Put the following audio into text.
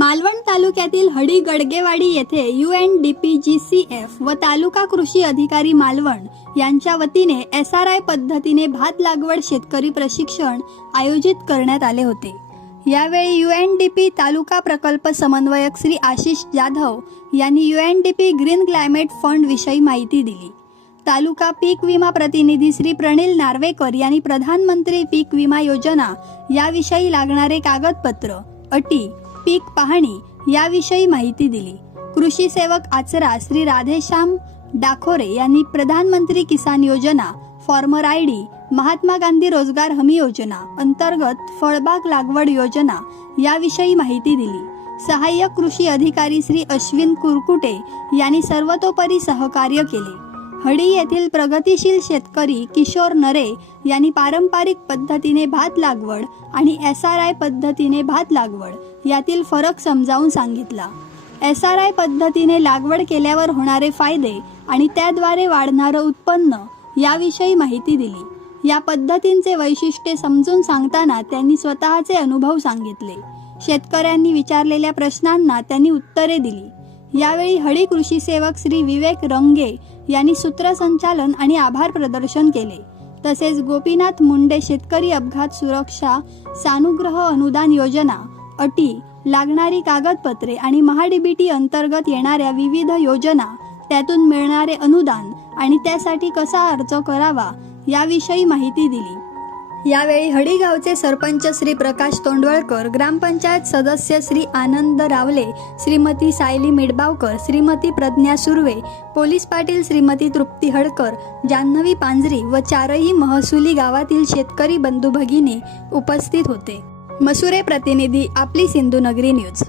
मालवण तालुक्यातील हडी गडगेवाडी येथे U N D P G C F व तालुका कृषी अधिकारी मालवण यांच्या वतीने एस आर आय पद्धतीने भात लागवड शेतकरी प्रशिक्षण आयोजित करण्यात आले होते. यावेळी यू एन डी पी तालुका प्रकल्प समन्वयक श्री आशिष जाधव यांनी U N D P green climate fund विषयी माहिती दिली. तालुका पीक विमा प्रतिनिधी श्री प्रणिल नार्वेकर यांनी प्रधानमंत्री पीक विमा योजना याविषयी लागणारे कागदपत्र अटी पीक पाहणी याविषयी माहिती दिली. कृषी सेवक आचरा श्री राधेश्याम डाखोरे यांनी Pradhanmantri Kisan Yojana farmer I D Mahatma Gandhi Rojgar Hami Yojana अंतर्गत फळबाग लागवड योजना याविषयी माहिती दिली. सहाय्यक कृषी अधिकारी श्री अश्विन कुरकुटे यांनी सर्वतोपरी सहकार्य केले. हडी येथील प्रगतीशील शेतकरी किशोर नरे यांनी पारंपरिक पद्धतीने भात लागवड आणि एस आर आय पद्धतीने भात लागवड यातील फरक समजावून सांगितला. एस आर आय पद्धतीने लागवड केल्यावर होणारे फायदे आणि त्याद्वारे वाढणारं उत्पन्न याविषयी माहिती दिली. या पद्धतींचे वैशिष्ट्ये समजून सांगताना त्यांनी स्वतःचे अनुभव सांगितले. शेतकऱ्यांनी विचारलेल्या प्रश्नांना त्यांनी उत्तरे दिली. यावेळी हळी कृषी सेवक श्री विवेक रंगे यांनी सूत्रसंचालन आणि आभार प्रदर्शन केले. तसेच गोपीनाथ मुंडे शेतकरी अपघात सुरक्षा सानुग्रह अनुदान योजना अटी लागणारी कागदपत्रे आणि महाडीबीटी अंतर्गत येणाऱ्या विविध योजना त्यातून मिळणारे अनुदान आणि त्यासाठी कसा अर्ज करावा याविषयी माहिती दिली. यावेळी हडीगावचे सरपंच श्री प्रकाश तोंडवळकर ग्रामपंचायत सदस्य श्री आनंद रावले श्रीमती सायली मिडबावकर श्रीमती प्रज्ञा सुर्वे पोलीस पाटील श्रीमती तृप्ती हडकर जान्हवी पांजरी व चारही महसुली गावातील शेतकरी बंधू भगिनी उपस्थित होते. मसुरे प्रतिनिधी आपली सिंधुनगरी न्यूज.